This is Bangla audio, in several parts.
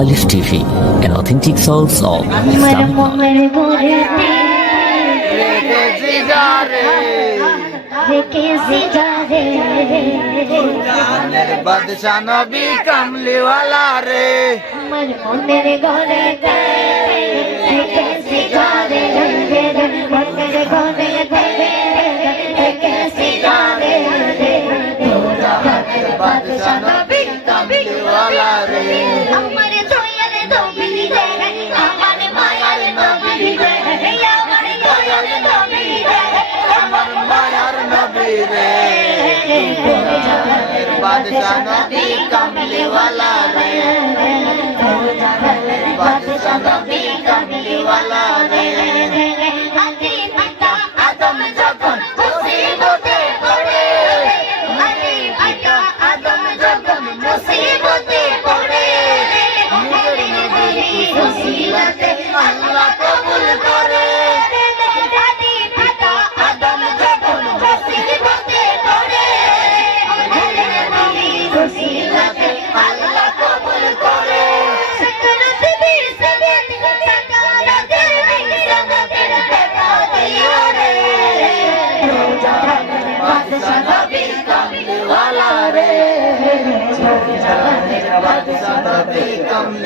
Alif TV, an authentic source of আমার Islam. বাদশাহ নবী কামলিওয়ালা রে বাদশাহ নবী কামলিওয়ালা রে আদি পিতা আদম যখন মুসিবতে পড়ে আদি পিতা আদম যখন মুসিবতে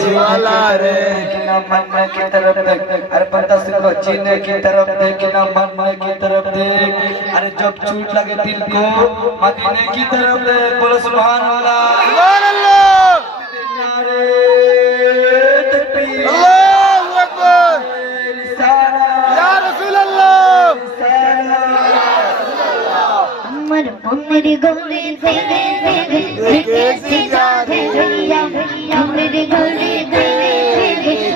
ज्वाला रे देखना मन की तरफ़ देख अरे पता सिर्फ़ जीने की तरफ़ देखना मन की तरफ़ देख अरे जब छूट लगे दिल को, मदीने की तरफ़ देख बोलो सुभान अल्लाह। আমার মনের গলে তেরে তেরে রেখেছি যারে আমার গলে তেরে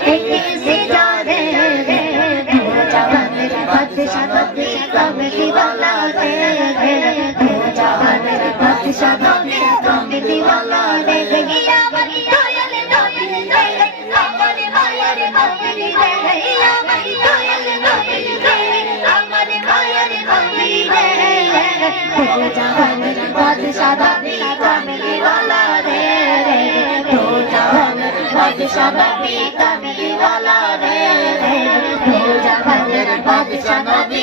রেখেছি যারে জাহানের বাদশাহ নবী কামলিওয়ালা রে জাহানের বাদশাহ নবী কামলিওয়ালা রে আমার দয়াল নবী রে আমার মায়ার নবী রে আমার দয়াল জাহানের বাদশাহ নবী কামলিওয়ালা রে তো জাহানের বাদশাহ নবী কামলিওয়ালা রে তো জাহানের বাদশাহ নবী কামলিওয়ালা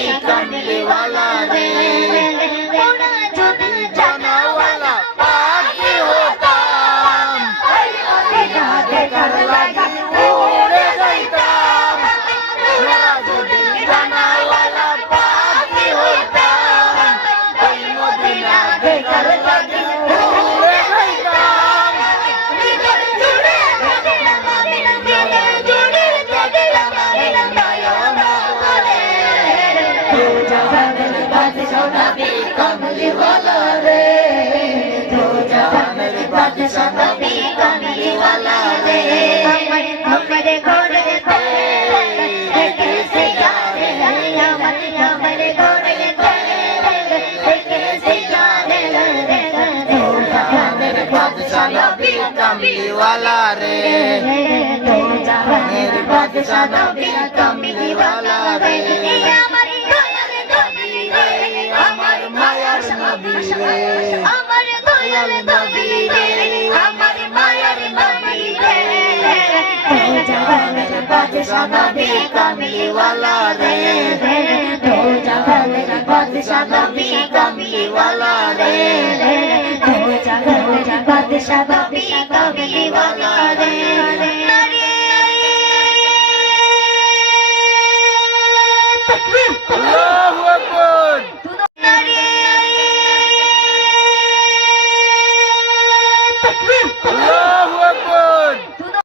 কামলিওয়ালা রে তো জাহানের বাদশাহ নবী কমলিওয়ালা রে আমার মায়ার নবী রে আমার দয়াল নবী রে আমার মায়ার নবী রে তো জাহানের বাদশাহ নবী কমলিওয়ালা রে তো জাহানের বাদশাহ নবী কমলিওয়ালা রে তো জাহানের বাদশাহ নবী